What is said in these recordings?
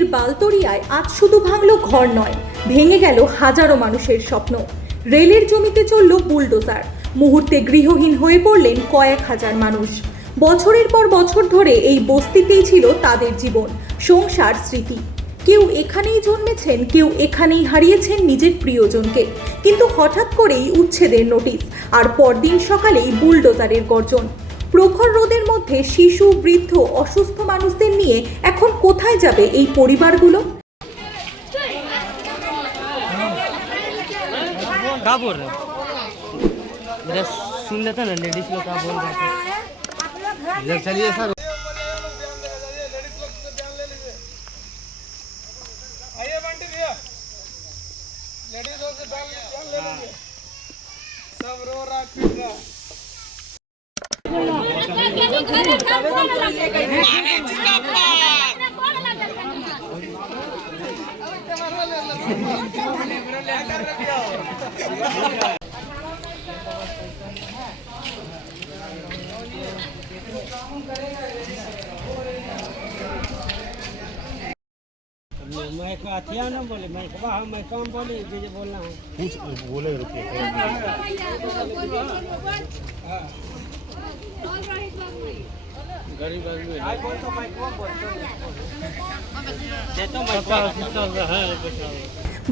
হুগলির বালতরিয়ায় আজ শুধু ভাঙল ঘর নয়, ভেঙে গেল হাজারো মানুষের স্বপ্ন। রেলের জমিতে চলল বুলডোজার, মুহূর্তে গৃহহীন হয়ে পড়লেন কয়েক হাজার মানুষ। বছরের পর বছর ধরে এই বস্তিতেই ছিল তাদের জীবন, সংসার, স্মৃতি। কেউ এখানেই জন্মেছেন, কেউ এখানেই হারিয়েছেন নিজের প্রিয়জনকে। কিন্তু হঠাৎ করেই উচ্ছেদের নোটিশ, আর পরদিন সকালেই বুলডোজারের গর্জন। প্রখর রোদের মধ্যে শিশু, বৃদ্ধ, অসুস্থ মানুষদের নিয়ে এখন কোথায় যাবে এই পরিবারগুলো? क्या बोल रहे हो? इधर सुन लेते ना, लेडीज लोग क्या बोल रहे थे। इधर चलिए सर। आइए बंटी भैया, लेडीज लोग से ध्यान ले लीजिए, सब रो रहा पीट रहा। मैं अथिया ना बोले, मैं कहा मैं कम बोले, जो बोलना है कुछ बोले रुकिए। गरीब आदमी है तो मैं कम बोलता है।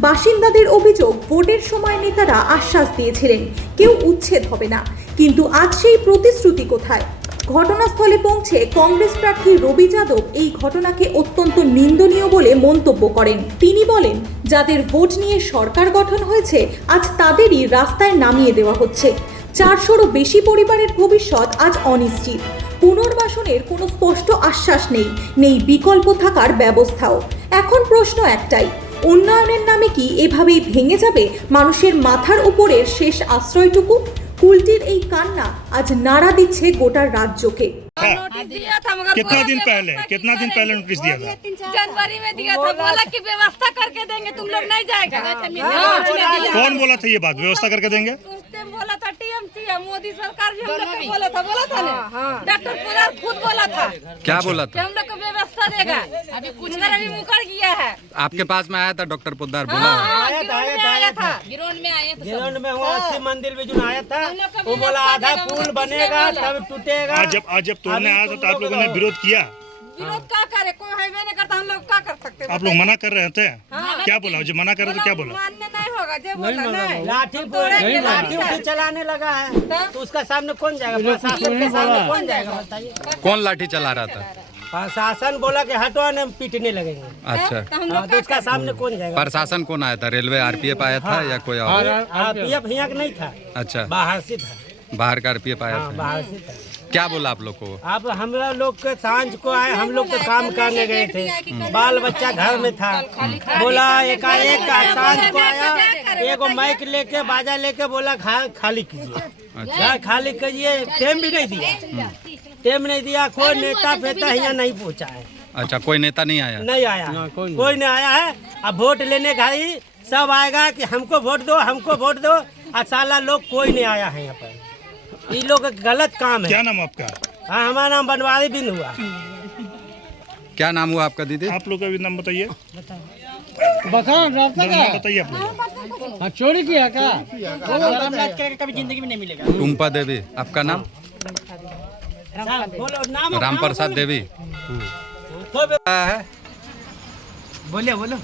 বাসিন্দাদের অভিযোগ, ভোটের সময় নেতারা আশ্বাস দিয়েছিলেন কেউ উচ্ছেদ হবে না, কিন্তু আজ সেই প্রতিশ্রুতি কোথায়? ঘটনাস্থলে পৌঁছে কংগ্রেস প্রার্থী রবি যাদব এই ঘটনাকে অত্যন্ত নিন্দনীয় বলে মন্তব্য করেন। তিনি বলেন, যাদের ভোট নিয়ে সরকার গঠন হয়েছে আজ তাদেরই রাস্তায় নামিয়ে দেওয়া হচ্ছে। 400রও বেশি পরিবারের ভবিষ্যৎ আজ অনিশ্চিত। পুনর্বাসনের কোনো স্পষ্ট আশ্বাস নেই বিকল্প থাকার ব্যবস্থাও। এখন প্রশ্ন একটাই, উন্নয়নের নামে কি এভাবেই ভেঙে যাবে মানুষের মাথার উপরের শেষ আশ্রয়টুকু? কুলটির এই কান্না আজ নাড়া দিচ্ছে গোটা রাজ্যকে। कितना दिन पहले नोटिस दिया था? जनवरी में दिया था, बोला कि व्यवस्था करके देंगे, तुम लोग नहीं जाएगा। कौन बोला था ये बात, व्यवस्था करके देंगे? उस टाइम बोला था टीएमसी, मोदी सरकार भी हम लोग को बोला था ना। डॉक्टर पुरार खुद बोला था। क्या बोला कि था? हम लोग को व्यवस्था देगा। अभी कुछ अभी मुकर गया है। आपके पास में आया था डॉक्टर पोद्दार, बोला है? आया था गिरोन में आया था। गिरोन में वो अच्छी मंदिर में जो आया था, वो बोला आधा पुल बनेगा तब टूटेगा। आज जब तोड़ने आया था तो आप लोगों ने विरोध किया? विरोध क्या करे, कोई हाईवे नहीं करता, हम लोग क्या कर सकते हैं? आप लोग मना कर रहे थे? क्या बोला जो मना कर रहे थे, क्या बोला? मानने नहीं होगा, जो बोला नहीं। लाठी उठी चलाने लगा है तो उसका सामने कौन जाएगा? प्रशासन के सामने कौन जाएगा बताइए? कौन लाठी चला रहा था? प्रशासन बोला कि हटवाने पीटने लगेंगे। अच्छा, तो उसका सामने कौन जाएगा? प्रशासन कौन आया था? रेलवे आरपीएफ आया था या कोई और? आरपीएफ यहाँ नहीं था, अच्छा, बाहर से था। बाहर का आरपीएफ आया था। बाहर से था। क्या बोला आप लोग को? अब हम लोग के सांझ को आए, हम लोग तो काम करने गए थे, बाल बच्चा घर में था। बोला एकाएक सांझ को आया, एगो माइक लेके बाजा लेके बोला खाली कीजिए, घर खाली कीजिए। टाइम भी नहीं दिया, टाइम नहीं दिया। कोई नेता फेता यहाँ नहीं पहुँचा है। अच्छा, कोई नेता नहीं आया? नहीं आया, कोई नहीं आया है। अब वोट लेने गई सब आएगा कि हमको वोट दो, हमको वोट दो। और साला लोग कोई नहीं आया है यहाँ पर। ये लोग गलत काम है। क्या नाम आपका? हाँ, हमारा नाम बनवारी बिन हुआ। क्या नाम हुआ आपका दीदी? आप लोग का भी नाम बताइए। बताइए आप लोग। चोरी किया क्या? कभी जिंदगी में नहीं मिलेगा। टुम्पा देवी, आपका नाम? बोलो नाम। राम प्रसाद देवी है। बोलिए बोलो।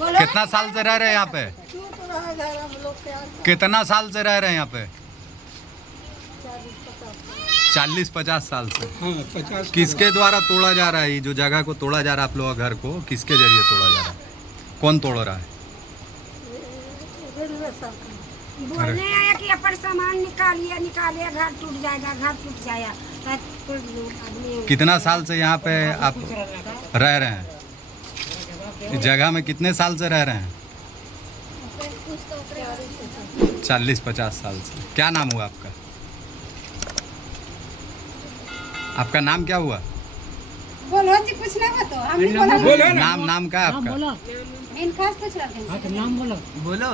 कितना साल से रह रहे हैं यहाँ पे? कितना साल से रह रहे हैं यहाँ पे? 40-50 साल से। किसके द्वारा तोड़ा जा रहा है? ये जो जगह को तोड़ा जा रहा है आप लोग घर को, किसके जरिए तोड़ा जा रहा है? कौन तोड़ रहा है? बोलने आया कि अपन सामान निकालिए, घर टूट जाएगा, घर टूट जाएगा। कितना साल से यहाँ पे आप रह रहे हैं? इस जगह में कितने साल से रह रहे हैं? 40-50 साल से। क्या नाम हुआ आपका? आपका नाम क्या हुआ? बोलो जी, कुछ ना तो हम नहीं बोला। नाम क्या है आपका? मेन खास पूछ रहे थे। नाम बोलो। बोलो।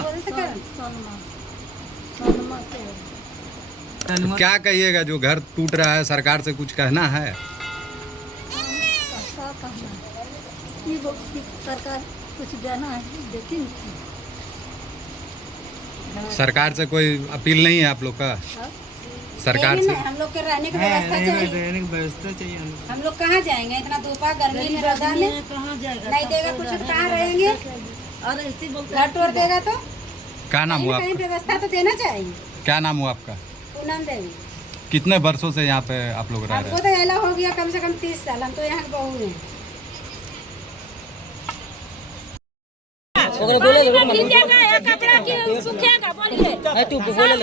तो क्या कहिएगा, जो घर टूट रहा है, सरकार से कुछ कहना है? भी सरकार कुछ देना है, देखेंगे। सरकार से कोई अपील नहीं है आप लोग का? सरकार से हम लोग के रहने की व्यवस्था चाहिए। हम लोग कहाँ जाएंगे इतना धूपा गर्मी में रौदा में? नहीं देगा कुछ तो कहाँ रहेंगे? और ऐसे बोलते घर तोड़ देगा तो क्या नाम हुआ कहीं आपका? व्यवस्था तो देना चाहिए। क्या नाम हुआ आपका? पूनम देवी। कितने वर्षों से यहाँ पे आप लोग रह हमको रहे तो ऐला हो गया कम से कम 30 साल। हम तो यहाँ के बहू हैं। सूखेगा बोलिए।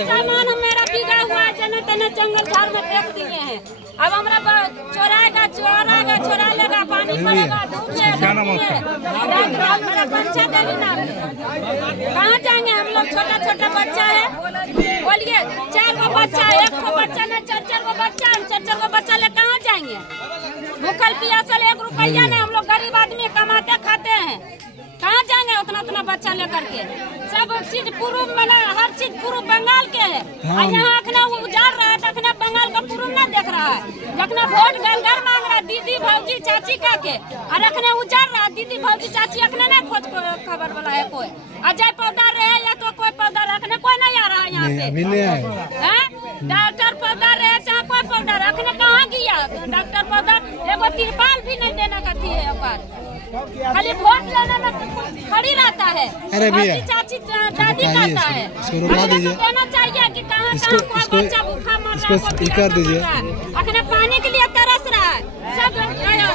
सामान मेरा बिगड़ा हुआ है, जने तने जंगल झाड़ में फेंक दिए हैं। अब हमारा चोराएगा चोरा लेगा, पानी पड़ेगा, धूप मेरा बच्चा देवी नाम कहाँ जाएंगे हम लोग? छोटा बच्चा है, बोलिए 4 गो बच्चा, 1 गो बच्चा ने 4 गो बच्चा, 4 गो बच्चा ले कहाँ जाएंगे? भूखल पियासल 1 रुपया नहीं, हम लोग गरीब आदमी कमाते खाते हैं, कहाँ जाएंगे उतना बच्चा लेकर के? सब चीज पूर्व में हर चीज पूर्व बंगाल के है। और यहाँ अखना उजाड़ रहा है, अखना बंगाल का पूर्व न देख रहा है। जखना वोट घर मांग रहा है दीदी भौजी चाची का के, और अखने उजाड़ रहा है दीदी भौजी चाची, अखने नहीं खोज खबर वाला है कोई। अजय पौधा रहे या तो कोई पौधा रखने कोई नहीं आ रहा है यहाँ पे। डॉक्टर पौधा रहे चाहे कोई पौधा रखने कहाँ गया डॉक्टर पौधा? एगो तिरपाल भी नहीं देना करती है खाली वोट लेने में खड़ी रहता है। अरे भैया चाची दादी कहता है देना चाहिए कि कहाँ कोई बच्चा भूखा मर रहा है। अखने पानी के लिए तरस रहा है, सब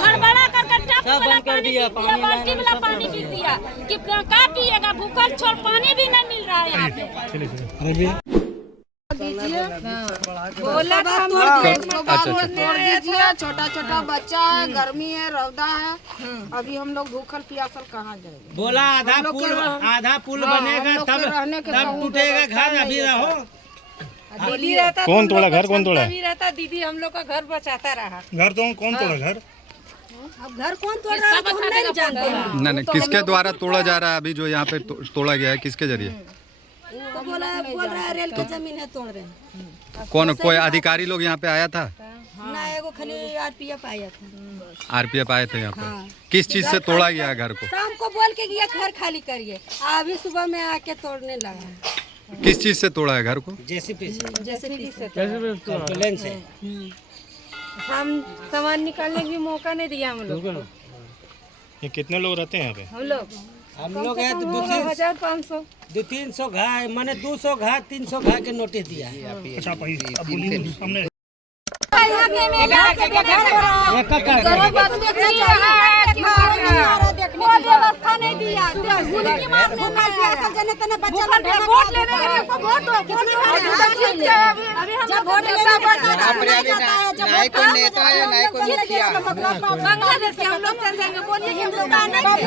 हड़बड़ा कर टप वाला पानी पी दिया, बाल्टी वाला पानी पी दिया कि क्या पिएगा? भूखल छोड़ पानी भी नहीं मिल रहा है यहाँ पे। बोला तोड़ दीजिए, छोटा बच्चा है, गर्मी है, रौदा है। अभी हम लोग भूखल प्यासल कहाँ जाएंगे? बोला आधा पुल बनेगा तब टूटेगा घर। अभी रहो। दीदी रहता कौन तोड़ा घर? कौन तोड़ा? दीदी रहता, दीदी हम लोग का घर बचाता रहा। घर तो कौन तोड़ा घर? अब घर कौन तोड़ रहा है तो हम नहीं जानते। नहीं, किसके द्वारा तोड़ा जा रहा है? अभी जो यहाँ पे तोड़ा गया है किसके जरिए? तो बोल रहा है रेल की जमीन है तोड़ रहे हैं। कौन कोई अधिकारी लोग यहाँ पे आया था? ना एगो खाली RPF आया था। RPF आए थे यहाँ पे? किस चीज से तोड़ा गया घर को? शाम को बोल के गया घर खाली करिए, अभी सुबह में आके तोड़ने लगा। किस चीज से तोड़ा है घर को? जेसीबी से। हम सामान निकालने की मौका नहीं दिया हम लोग। ये कितने लोग रहते हैं यहाँ पे? हम लोग है 2500 200-300 घाय मैंने 200 घाय 300 घाय के नोटिस दिया है। अच्छा अब बोलिए सामने। व्यवस्था नहीं दिया।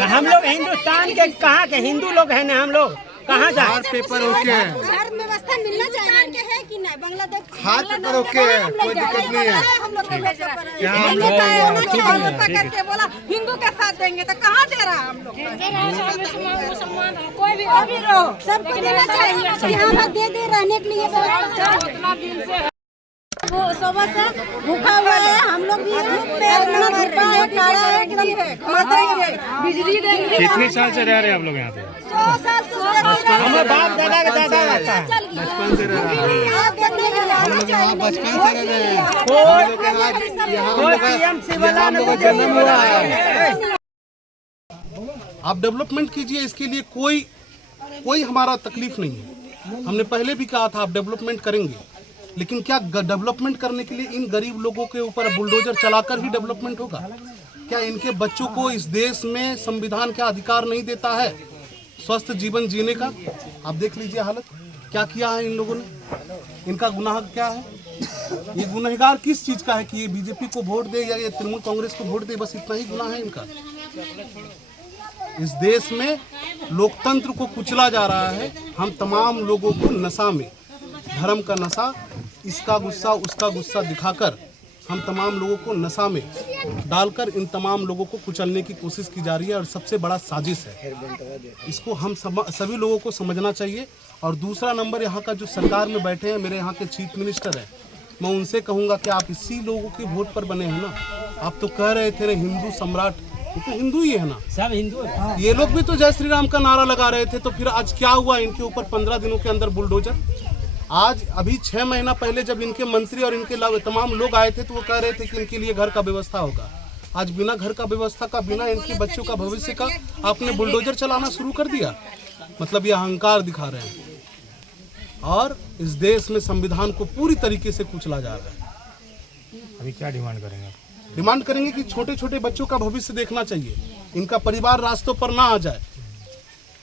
हम लोग हिंदुस्तान के कहाँ के हिंदू लोग हैं ना, हम लोग कहाँ जाए? पेपर ओके है, हर व्यवस्था मिलना चाहिए के है कि नहीं? बांग्लादेश हाथ पेपर ओके है, कोई दिक्कत नहीं है। हम लोग करके बोला हिंदू के साथ देंगे तो कहाँ दे रहा हम लोग? मुसलमान कोई भी रहो सबको देना चाहिए कि हाँ दे रहने के लिए व्यवस्था। वो सुबह से भूखा हुआ है, हम लोग भी इतना धूपा है, काढ़ा है, एकदम बिजली देंगे। कितने साल से रह रहे हैं आप लोग यहाँ पे? 100 साल से हमारे बाप दादा का दादा रहता है। बचपन से रह रहा है। बचपन से रह रहे हैं। जन्म हुआ है। आप डेवलपमेंट कीजिए, इसके लिए कोई हमारा तकलीफ नहीं है। हमने पहले भी कहा था आप डेवलपमेंट करेंगे, लेकिन क्या डेवलपमेंट करने के लिए इन गरीब लोगों के ऊपर बुलडोजर चलाकर ही डेवलपमेंट होगा? क्या इनके बच्चों को इस देश में संविधान का अधिकार नहीं देता है स्वस्थ जीवन जीने का? आप देख लीजिए हालत क्या किया है इन लोगों ने। इनका गुनाह क्या है? ये गुनहगार किस चीज़ का है कि ये बीजेपी को वोट दे या ये तृणमूल कांग्रेस को वोट दे? बस इतना ही गुनाह है इनका। इस देश में लोकतंत्र को कुचला जा रहा है। हम तमाम लोगों को नशा में, धर्म का नशा, इसका गुस्सा उसका गुस्सा दिखाकर हम तमाम लोगों को नशा में डालकर इन तमाम लोगों को कुचलने की कोशिश की जा रही है और सबसे बड़ा साजिश है। इसको हम सभी लोगों को समझना चाहिए। और दूसरा नंबर, यहाँ का जो सरकार में बैठे हैं, मेरे यहाँ के चीफ मिनिस्टर हैं, मैं उनसे कहूँगा कि आप इसी लोगों के वोट पर बने हैं ना। आप तो कह रहे थे ना हिंदू सम्राट ये तो हिंदू ही है ना, सब हिंदू है। ये लोग भी तो जय श्री राम का नारा लगा रहे थे। तो फिर आज क्या हुआ इनके ऊपर 15 दिनों के अंदर बुलडोजर। आज अभी 6 महीना पहले जब इनके मंत्री और इनके तमाम लोग आए थे तो वो कह रहे थे कि इनके लिए घर का व्यवस्था होगा। आज बिना घर का व्यवस्था का, बिना इनके बच्चों का भविष्य का आपने बुलडोजर चलाना शुरू कर दिया। मतलब ये अहंकार दिखा रहे हैं और इस देश में संविधान को पूरी तरीके से कुचला जा रहा है। अभी क्या डिमांड करेंगे? डिमांड करेंगे कि छोटे छोटे बच्चों का भविष्य देखना चाहिए, इनका परिवार रास्तों पर ना आ जाए।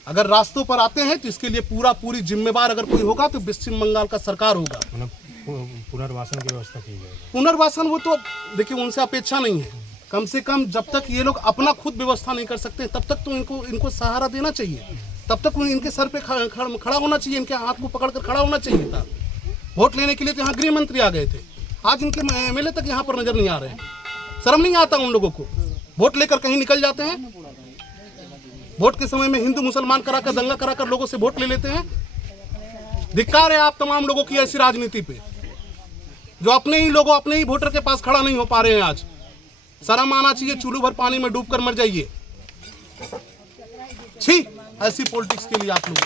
अगर रास्तों पर आते हैं तो इसके लिए पूरी जिम्मेवार अगर कोई होगा तो पश्चिम बंगाल का सरकार होगा। पुनर्वासन की व्यवस्था की जाएगी। पुनर्वासन वो तो देखिए उनसे अपेक्षा नहीं है। कम से कम जब तक ये लोग अपना खुद व्यवस्था नहीं कर सकते तब तक तो इनको सहारा देना चाहिए। तब तक इनके सर पे खड़ा होना चाहिए, इनके हाथ को पकड़कर खड़ा होना चाहिए था। वोट लेने के लिए तो यहाँ गृह मंत्री आ गए थे, आज इनके एमएलए तक यहाँ पर नजर नहीं आ रहे हैं। शर्म नहीं आता उन लोगों को? वोट लेकर कहीं निकल जाते हैं, वोट के समय में हिंदू मुसलमान कराकर दंगा कराकर लोगों से वोट ले लेते हैं। धिक्कार है आप तमाम लोगों की ऐसी राजनीति पे, जो अपने ही लोगों, अपने ही वोटर के पास खड़ा नहीं हो पा रहे हैं। आज शर्म आना चाहिए, चूल्लू भर पानी में डूबकर मर जाइए। छी, ऐसी पॉलिटिक्स के लिए आप लोग